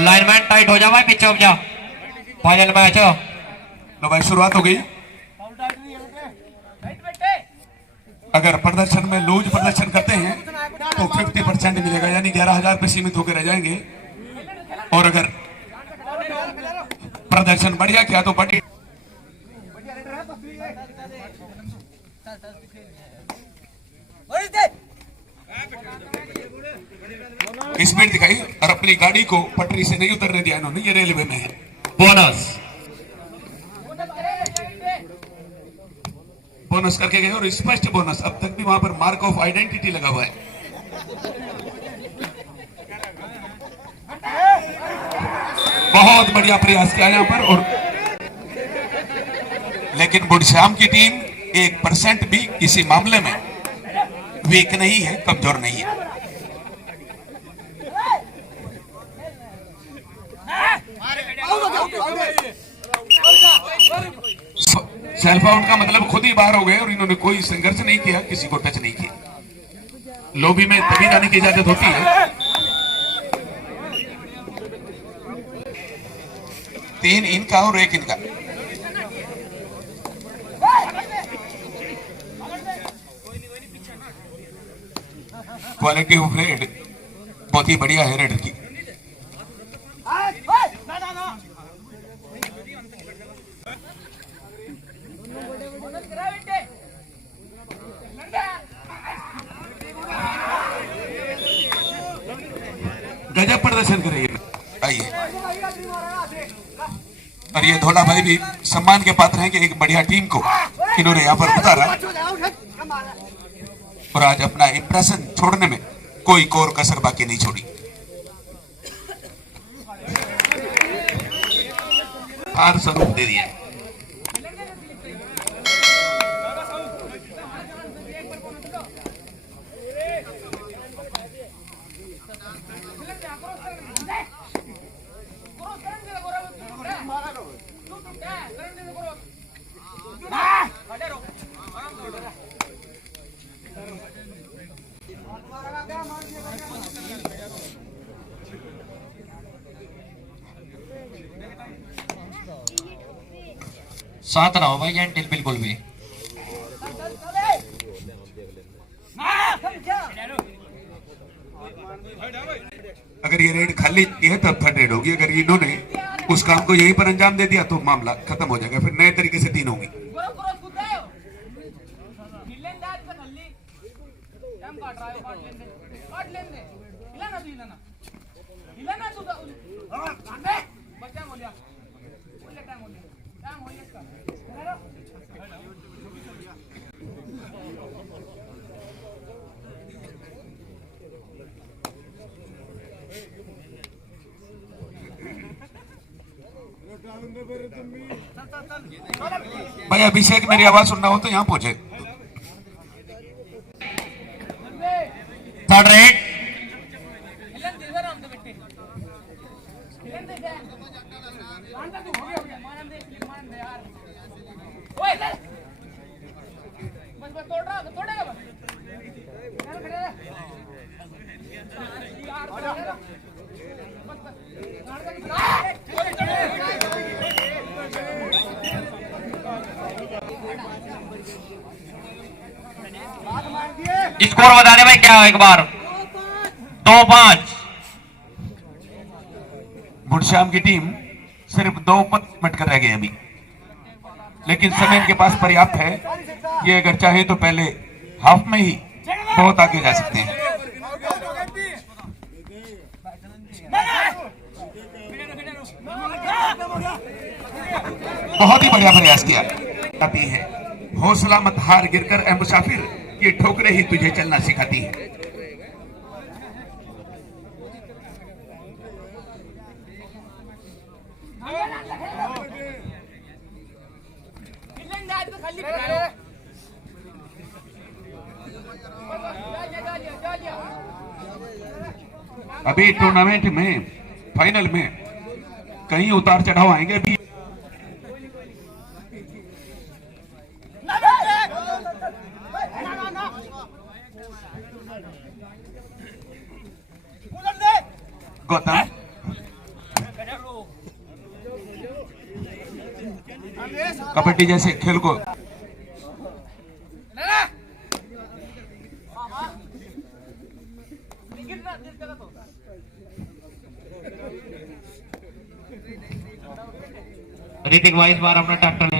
Lineman tight हो जाओ भाई, पीछे हो जाओ। फाइनल मैच हो। लो भाई शुरुआत हो गई। अगर प्रदर्शन में लूज प्रदर्शन करते हैं तो 50% मिलेगा, यानी 11,000 पे सीमित होकर रह जाएंगे। और अगर प्रदर्शन बढ़िया किया तो बड़ी स्पीड दिखाई और अपनी गाड़ी को पटरी से नहीं उतरने दिया इन्होंने। ये रेलवे में है। बोनस बोनस करके गए और स्पष्ट बोनस। अब तक भी वहां पर मार्क ऑफ आइडेंटिटी लगा हुआ है। बहुत बढ़िया प्रयास किया यहां पर। और लेकिन बुढ़श्याम की टीम 1% भी किसी मामले में वीक नहीं है, कमजोर नहीं है। सेल्फ आउट का मतलब खुद ही बाहर हो गए और इन्होंने कोई संघर्ष नहीं किया, किसी को टच नहीं किया। लॉबी में तभी जाने की इजाजत होती है। 3 इनका और 1 इनका। क्वालिटी ऑफ रेड बहुत ही बढ़िया है रेडर की। गजब प्रदर्शन कर रही है। आइए, और ये धोला भाई भी सम्मान के पात्र हैं कि एक बढ़िया टीम को इन्होंने यहाँ पर उतारा और आज अपना इंप्रेशन छोड़ने में कोई कोर कसर बाकी नहीं छोड़ी। हार स्वरूप दे दिया। साथ रहो भाई एंटिल बिल्कुल भी। अगर ये रेड खाली है तब थर्ड रेड होगी। अगर इन्होंने उस काम को यहीं पर अंजाम दे दिया तो मामला खत्म हो जाएगा, फिर नए तरीके से 3 होंगी। भाई अभिषेक मेरी आवाज सुनना हो तो यहाँ पहुंचे। थर्ड रेड स्कोर बता दे भाई क्या हो एक बार। 2-5। बुढ़श्याम की टीम सिर्फ 2 मिनट कर रह गए अभी, लेकिन समय इनके पास पर्याप्त है। ये अगर चाहे तो पहले हाफ में ही बहुत आगे जा सकते हैं। बहुत ही बढ़िया प्रयास किया। आती है हौसला मत हार, गिरकर ए मुसाफिर, ये ठोकरें ही तुझे चलना सिखाती है। अभी टूर्नामेंट में फाइनल में कहीं उतार चढ़ाव आएंगे। अभी गौतम कबड्डी जैसे खेल को ऋतिक भाई इस बार अपना ट्रैक्टर ले।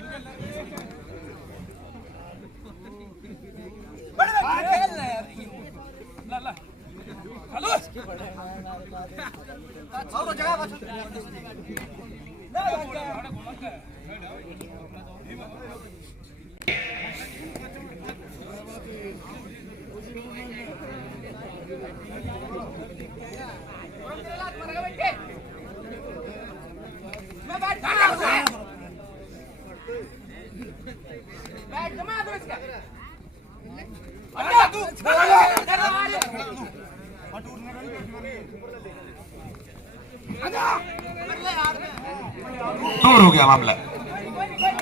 दूर हो गया मामला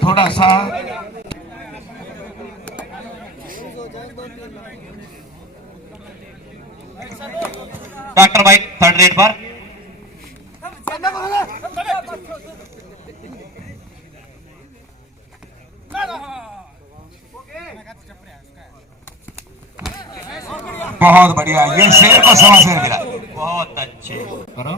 थोड़ा सा। डॉक्टर भाई थर्ड रेट पर बहुत बढ़िया, ये शेर को सवा शेर मिला। बहुत अच्छे करो।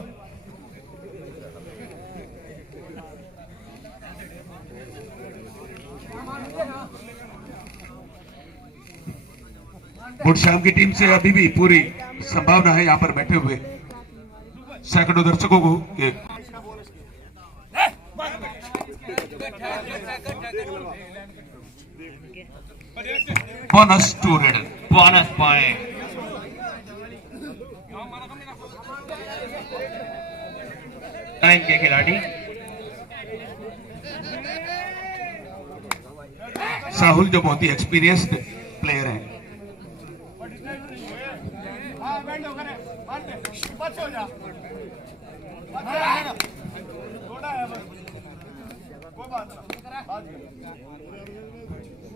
गुडशाम की टीम से अभी भी पूरी संभावना है यहाँ पर बैठे हुए सैकड़ों दर्शकों को कि bonus 2 raider, bonus point. Time के खिलाड़ी साहुल जो बहुत ही एक्सपीरियंस्ड प्लेयर हैं।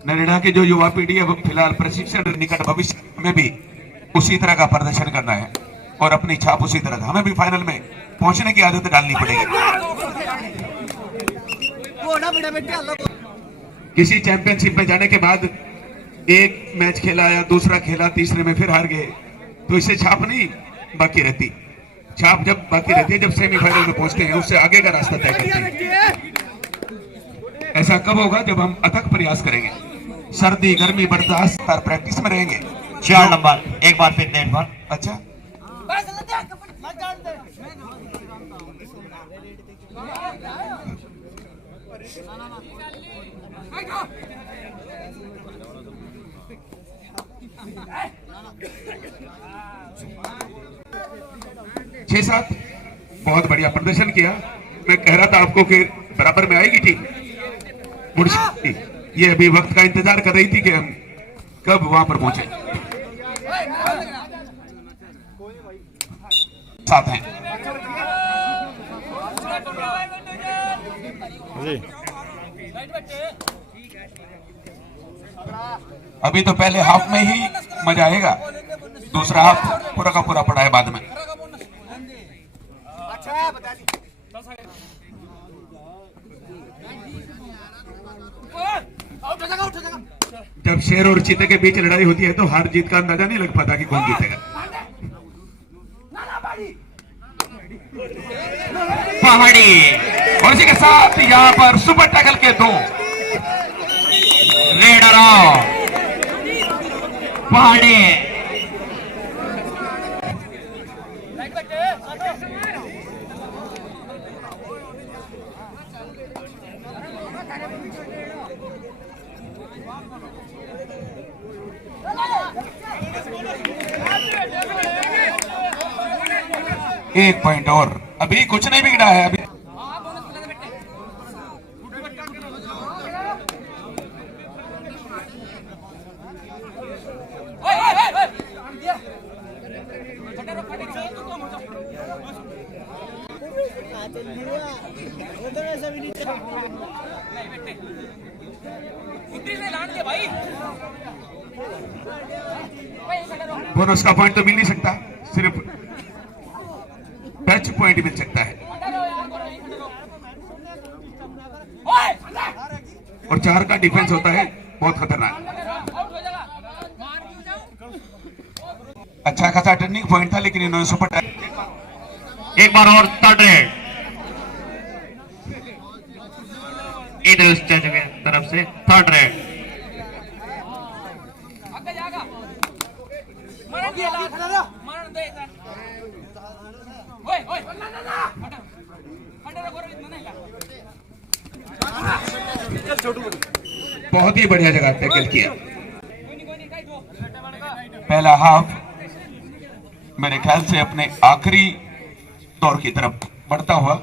नरेगा के जो युवा पीढ़ी है वो फिलहाल प्रशिक्षण निकट भविष्य में भी उसी तरह का प्रदर्शन करना है और अपनी छाप उसी तरह का। हमें भी फाइनल में पहुंचने की आदत डालनी पड़ेगी। किसी चैंपियनशिप में जाने के बाद एक मैच खेला या दूसरा खेला, तीसरे में फिर हार गए, तो इससे छाप नहीं बाकी रहती। छाप जब बाकी रहती है जब सेमीफाइनल में पहुंचते हैं, उससे आगे का रास्ता तय करते हैं। ऐसा कब होगा? जब हम अथक प्रयास करेंगे, सर्दी गर्मी बर्दाश्त कर प्रैक्टिस में रहेंगे। 4 नंबर एक बार फिर नेट पर। अच्छा, छह सात बहुत बढ़िया प्रदर्शन किया। मैं कह रहा था आपको कि बराबर में आएगी टीम। ये अभी वक्त का इंतजार कर रही थी कि हम कब वहां पर पहुंचे। साथ हैं अभी तो पहले हाफ में ही मजा आएगा, दूसरा हाफ पूरा का पूरा पड़ा है बाद में। जब शेर और चीते के बीच लड़ाई होती है तो हार जीत का अंदाजा नहीं लग पाता कि कौन जीतेगा। पहाड़ी और इसी के साथ यहाँ पर सुपर टैकल के 2 रेडर पहाड़ी एक पॉइंट और, अभी कुछ नहीं बिगड़ा है। अभी बोनस का पॉइंट तो मिल नहीं सकता, सिर्फ टच पॉइंट मिल सकता है। और 4 का डिफेंस होता है बहुत खतरनाक। अच्छा खासा टर्निंग पॉइंट था, लेकिन इन्होंने सुपर एक बार और थर्ड रेड इधर की तरफ से थर्ड रेड। बहुत ही बढ़िया जगह टैकल किया। पहला हाफ मेरे ख्याल से अपने आखिरी दौर की तरफ बढ़ता हुआ।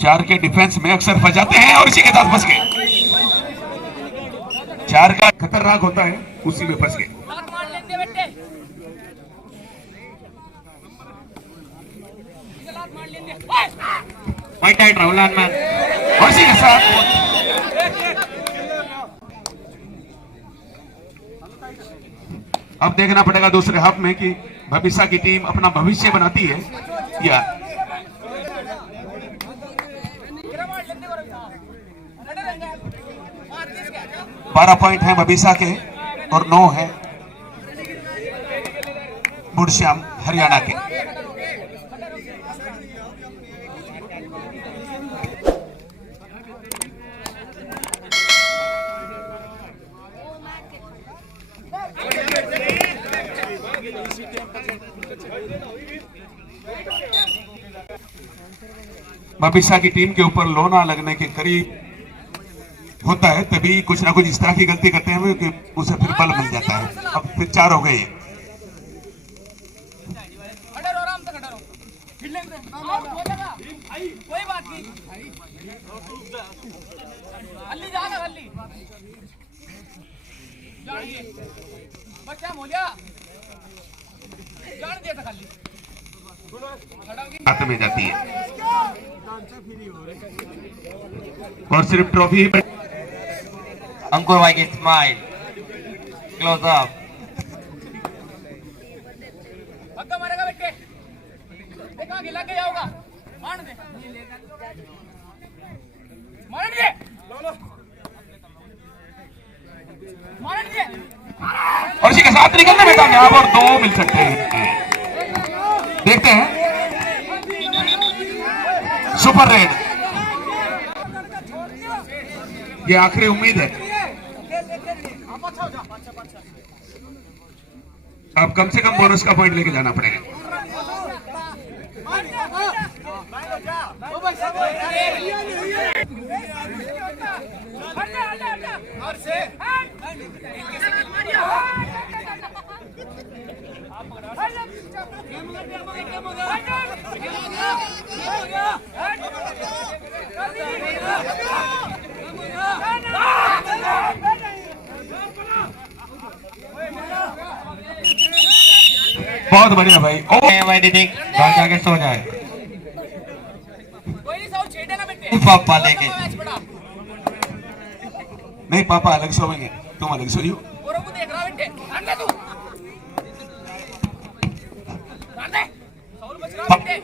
चार के डिफेंस में अक्सर फंस जाते हैं और इसी के साथ फंस गए। 4 का खतरनाक होता है, उसी में फंस गए। वाइट राइट राहुल मैन और इसी के साथ अब देखना पड़ेगा दूसरे हाफ में कि भविष्य की टीम अपना भविष्य बनाती है या 12 पॉइंट है भविष्य के और 9 है बुढ़श्याम हरियाणा के। भविष्य की टीम के ऊपर लोना लगने के करीब होता है, तभी कुछ ना कुछ इस तरह की गलती करते हैं कि उसे फिर बल मिल जाता है। अब फिर 4 हो गए। हाथ में जाती है और सिर्फ ट्रॉफी। अंकुर भाई की स्माइल क्लोज अप। पक्का मारेगा बेटे, देखा गिला के जाओगा, मार दे, मार दे, मार दे। और इसी के साथ निकलने में कामयाब और 2 मिल सकते हैं। देखते हैं सुपर रेड, ये आखिरी उम्मीद है। अब कम से कम बोनस का पॉइंट लेके जाना पड़ेगा। बहुत बढ़िया भाई। भाई दीदी घर जाके सो जाए। कोई नहीं, सब छेड़े ना बेटे, पापा लेके नहीं, पापा अलग सोएंगे, तुम अलग सोइयो। औरों को देख रहा बेटे, अंदर तू, अंदर, सौल बच रहा बेटे।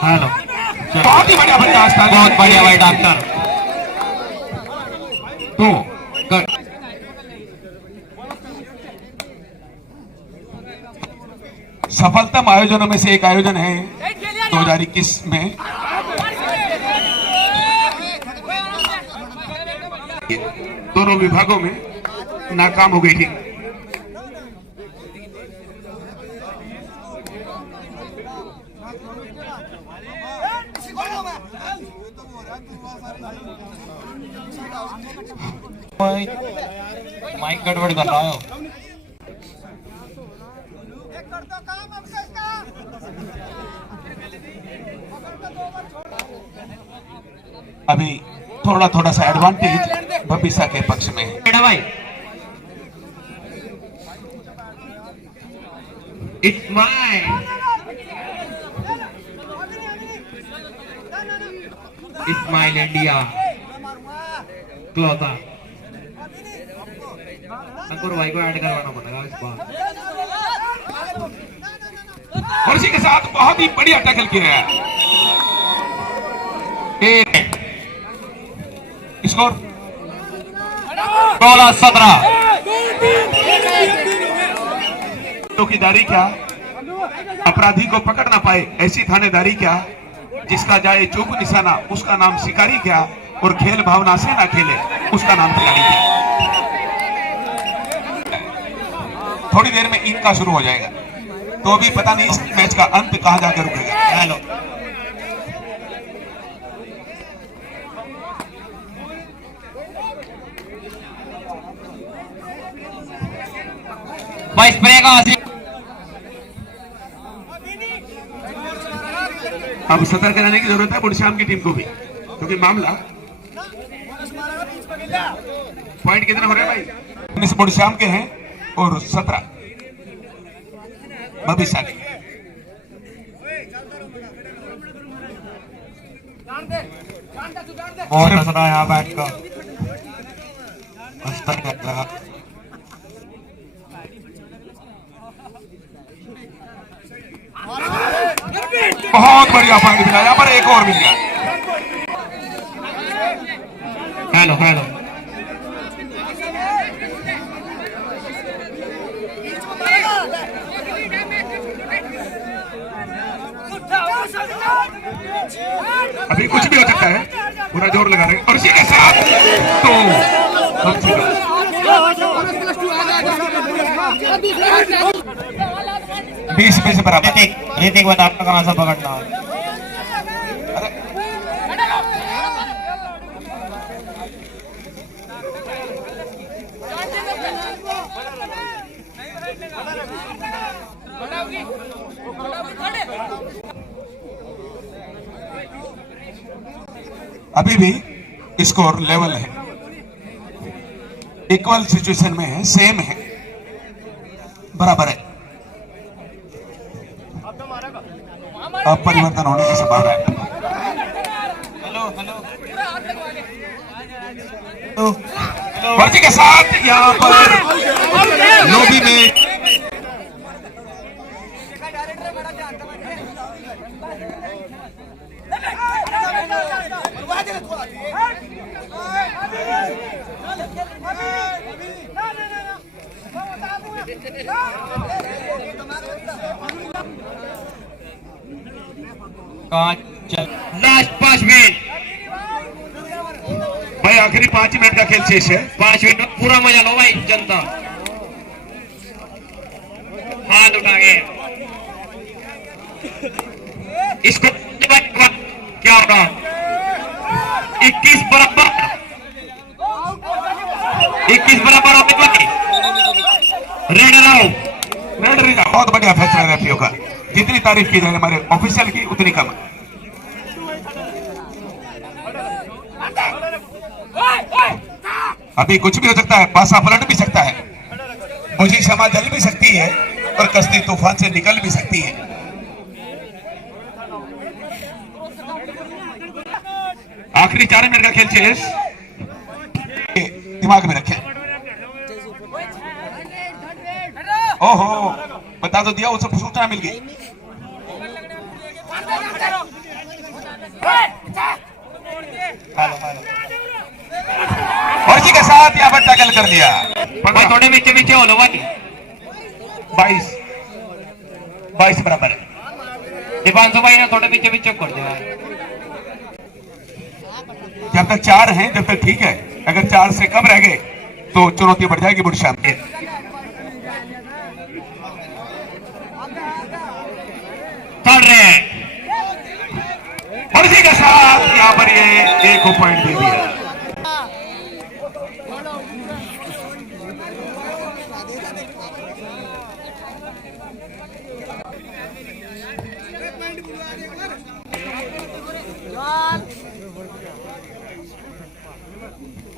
हेलो, बहुत ही बढ़िया बल्लेबाज था, बहुत बढ़िया भाई डॉक्टर। तो सफलतम आयोजनों में से एक आयोजन है 2021 में। दोनों विभागों में नाकाम हो गई थी। माइक गड़बड़ कर रहा हो। अभी थोड़ा सा एडवांटेज भविष्य के पक्ष में। बेटा भाई इट्स माय इंडिया क्लोथा अंकुर भाई को ऐड करवाना पड़ेगा इस बार। और इसी के साथ बहुत ही बढ़िया टैकल किया है। स्कोर 16-17। चौकीदारी क्या, अपराधी को पकड़ ना पाए ऐसी थानेदारी क्या, जिसका जाए चूक निशाना उसका नाम शिकारी क्या, और खेल भावना से ना खेले उसका नाम खिलाड़ी क्या। थोड़ी देर में इनका शुरू हो जाएगा, तो अभी पता नहीं इस मैच का अंत कहां जाकर रुकेगा। हेलो भाई स्प्रे का अब सतर्क रहने की जरूरत है बुढ़शाम की टीम को भी, क्योंकि मामला पॉइंट कितने हो रहे हैं भाई? 19 बुढ़शाम के हैं और 17 भविष्य के। बहुत हंसना यहाँ बैठ कर हंसता कर रहा। बहुत बढ़िया पॉइंट मिला, यहाँ पर एक और मिल गया। हेलो हेलो अभी कुछ भी हो सकता है, पूरा जोर लगा रहे हैं। और इसी के साथ तो 20 बराबर। ऋतिक बता आपका कहां से पकड़ना है? अभी भी स्कोर लेवल है, इक्वल सिचुएशन में है, सेम है, बराबर है। अब परिवर्तन होने की संभावना है। हेलो हेलो वर्जी के साथ यहाँ पर लोबी में लास्ट 5 मिनट भाई, आखिरी 5 मिनट का खेल शेष है। 5 मिनट में पूरा मजा लो भाई जनता। हाथ उठा के इसको क्या होगा? 21 बराबर 21 बराबर होते भाई। रेड राउंड रेड रिजा, बहुत बढ़िया फैसला रेफरियों का। जितनी तारीफ की जाए हमारे ऑफिशियल की उतनी कम। अभी कुछ भी हो सकता है, पासा पलट भी सकता है, मुझे क्षमा जल भी सकती है और कश्ती तूफान से निकल भी सकती है। आखिरी 4 मिनट का खेल शेष, दिमाग में रखें। ओहो, बता तो दिया, उसे सूचना मिल गई। और इसी के साथ यहाँ पर टैकल कर दिया। थोड़े पीछे पीछे हो लो भाई। 22 बराबर है। दीपांशु भाई ने थोड़े पीछे पीछे कर दिया। जब तक 4 हैं जब तक ठीक है, अगर 4 से कम रह गए तो चुनौती बढ़ जाएगी बुढ़शाम के। चल रहे हैं और इसी के साथ यहाँ पर ये 1 पॉइंट दे दिया।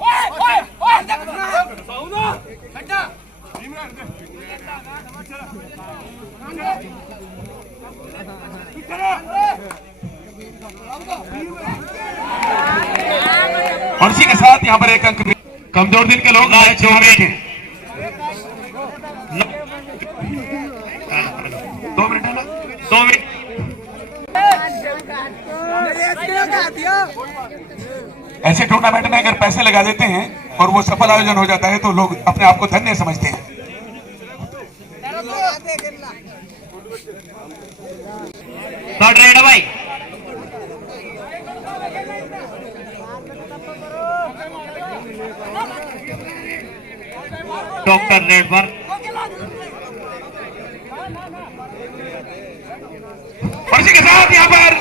ओए और इसी के साथ यहाँ पर एक अंक भी कमजोर दिल के लोग मैच जोड़ रहे थे। 2 मिनट है ना, 2 मिनट। ऐसे टूर्नामेंट में अगर पैसे लगा देते हैं और वो सफल आयोजन हो जाता है तो लोग अपने आप को धन्य समझते हैं। थर्ड रेड है भाई। डॉक्टर रेड पर और इसी के साथ यहाँ पर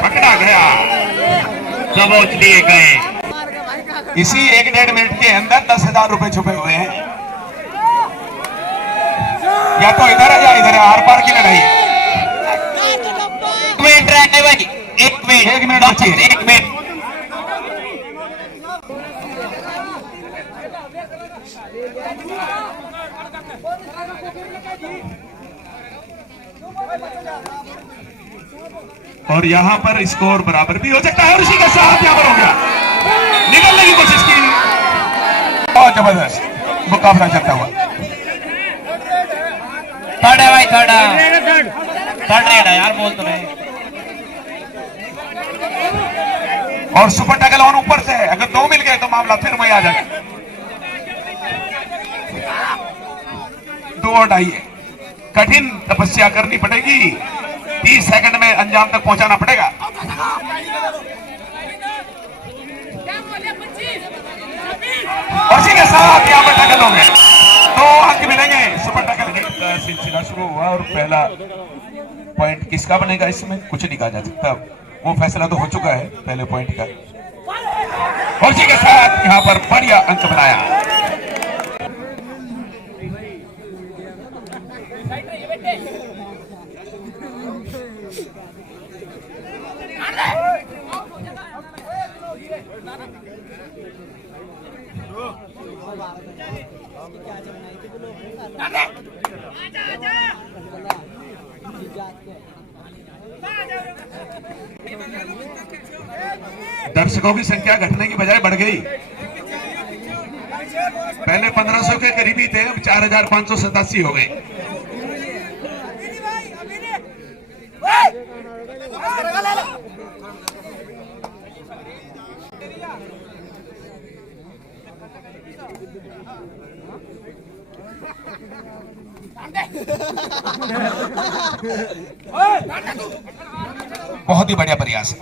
पकड़ा गया, दबोच लिए गए। इसी 1-1.5 मिनट के अंदर 10,000 रुपए छुपे हुए हैं। या तो इधर है या इधर है, आर पार की लड़ाई है। 1 मिनट रहे भाई, 1 मिनट, 1 मिनट बची है। 1 मिनट। और यहाँ पर स्कोर बराबर भी हो सकता है और इसी के साथ यहाँ पर हो गया, निकलने की कोशिश की, बहुत जबरदस्त मुकाबला चलता हुआ। थर्ड है भाई, थर्ड रेड है यार, बोल तो रहे। और सुपर टैकल ऑन ऊपर से है, अगर 2 मिल गए तो मामला फिर वही आ जाएगा। 2 और ढाई है, कठिन तपस्या करनी पड़ेगी, 30 सेकंड में अंजाम तक पहुंचाना पड़ेगा। और इसी के साथ यहाँ पर टैकल हो गए, 2 अंक मिलेंगे सुपर टैकल के। सिलसिला शुरू हुआ और पहला पॉइंट किसका बनेगा इसमें कुछ नहीं कहा जा सकता, वो फैसला तो हो चुका है पहले पॉइंट का। और इसी के साथ यहाँ पर बढ़िया अंक बनाया। दर्शकों की संख्या घटने की बजाय बढ़ गई, पहले 1500 के करीबी थे, अब 4,587 हो गए। बहुत ही बढ़िया प्रयास।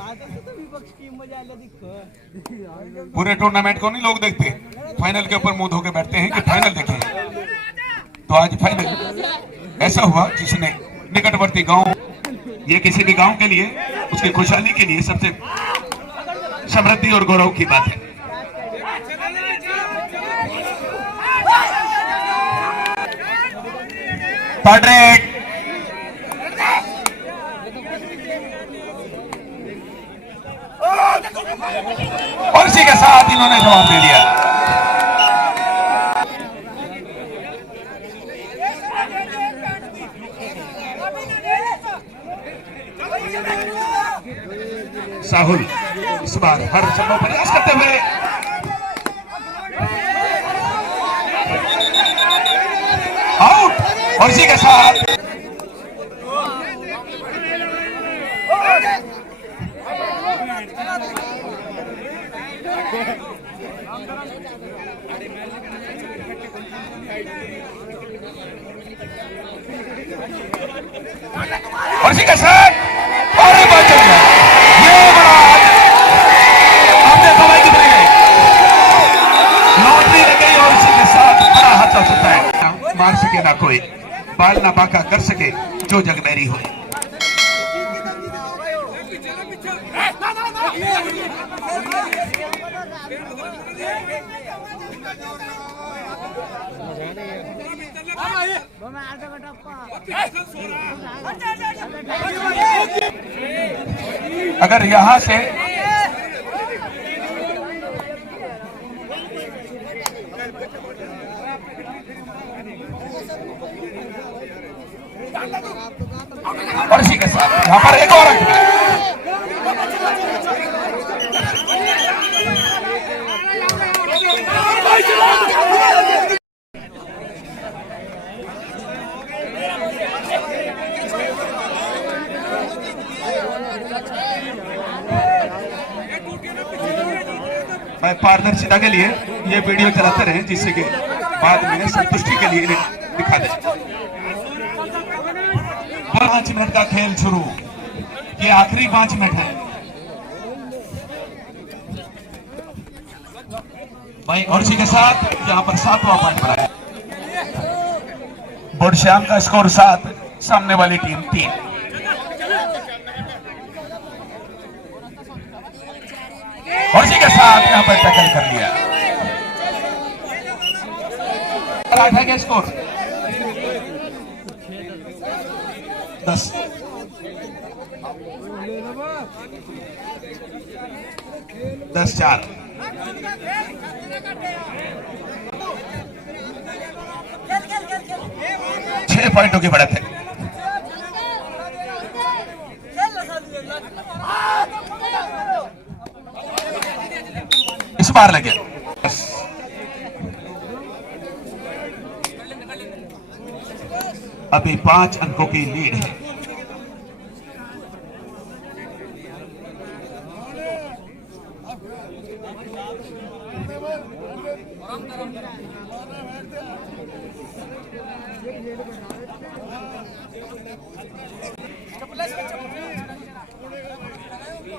पूरे टूर्नामेंट को नहीं लोग देखते, फाइनल के ऊपर मुंह धो के बैठते हैं कि फाइनल देखें। तो आज फाइनल ऐसा हुआ जिसने निकटवर्ती गांव, ये किसी भी गांव के लिए, उसकी खुशहाली के लिए सबसे समृद्धि और गौरव की बात है। Third red. और इसी के साथ इन्होंने जवाब दे दिया। साहुल इस बार हर संभव प्रयास करते हुए आउट। और इसी के साथ और इसी के साथ और एक बार चल गया। ये बड़ा आपने कमाई कितने गए, लॉटरी लग गई और इसी के साथ बड़ा हादसा हो सकता है। मार सके ना कोई, बाल ना बाका कर सके जो जग मेरी हो। अगर यहां से और इसी के साथ यहाँ पर एक और अंक। मैं पारदर्शिता के लिए ये वीडियो चलाते रहे, जिससे कि बाद में संतुष्टि के लिए इन्हें दिखा दे। 5 मिनट का खेल शुरू, ये आखिरी 5 मिनट है भाई। और इसी के साथ यहाँ पर 7वां पॉइंट बना है। बुढ़श्याम का स्कोर 7, सामने वाली टीम 3। और इसी के साथ यहाँ पर टैकल कर लिया। क्या स्कोर 10। दस 4। 6 पॉइंटों की बढ़त है। इस बार लगे अभी 5 अंकों की लीड है।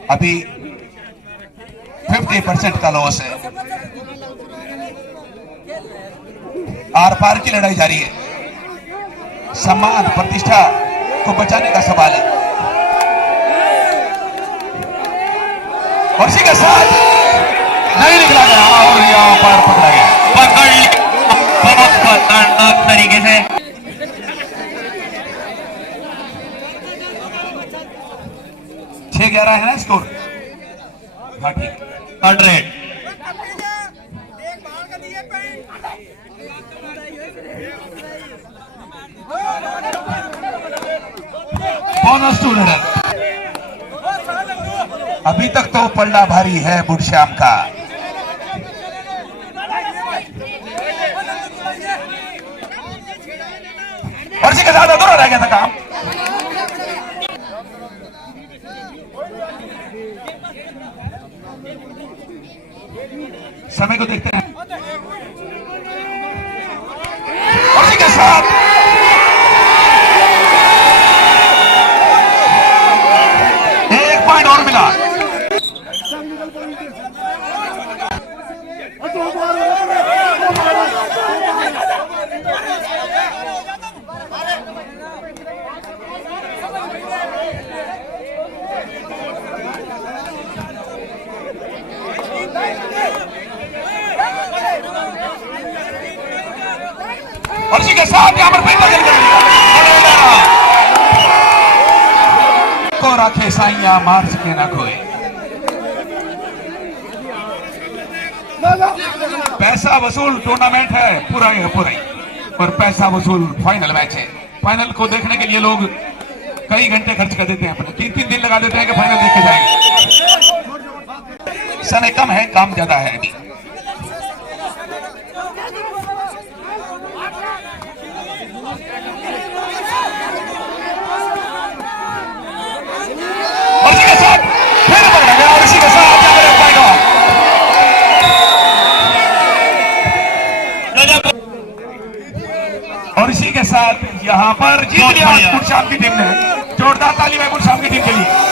अभी 50% का लॉस है। आर पार की लड़ाई जारी है। सम्मान प्रतिष्ठा को बचाने का सवाल है। और इसी के साथ नहीं निकला गया और यहाँ पर पकड़ा गया। पकड़ बहुत खतरनाक तरीके से। 6-11 है ना स्कोर। हाँ ठीक। 100 बोनस टू रन। अभी तक तो पलड़ा भारी है बुढ़श्याम का। और इसी के साथ अधूरा रह गया था काम। समय को देखते हैं। और इसी के साथ एक पॉइंट और मिला। और इसी के साथ यहाँ पर को रखे साइया मार सके ना कोई। पैसा वसूल टूर्नामेंट है, पूरा ही है पूरा ही। और पैसा वसूल फाइनल मैच है। फाइनल को देखने के लिए लोग कई घंटे खर्च कर देते हैं, अपने 3-3 दिन लगा देते हैं कि फाइनल देख के जाएंगे। समय कम है, काम ज्यादा है अभी। और इसी के साथ फिर पकड़ा गया। और इसी के साथ और इसी के साथ यहाँ पर जीत लिया बुढ़श्याम की टीम ने। जोरदार ताली है बुढ़श्याम की टीम के लिए।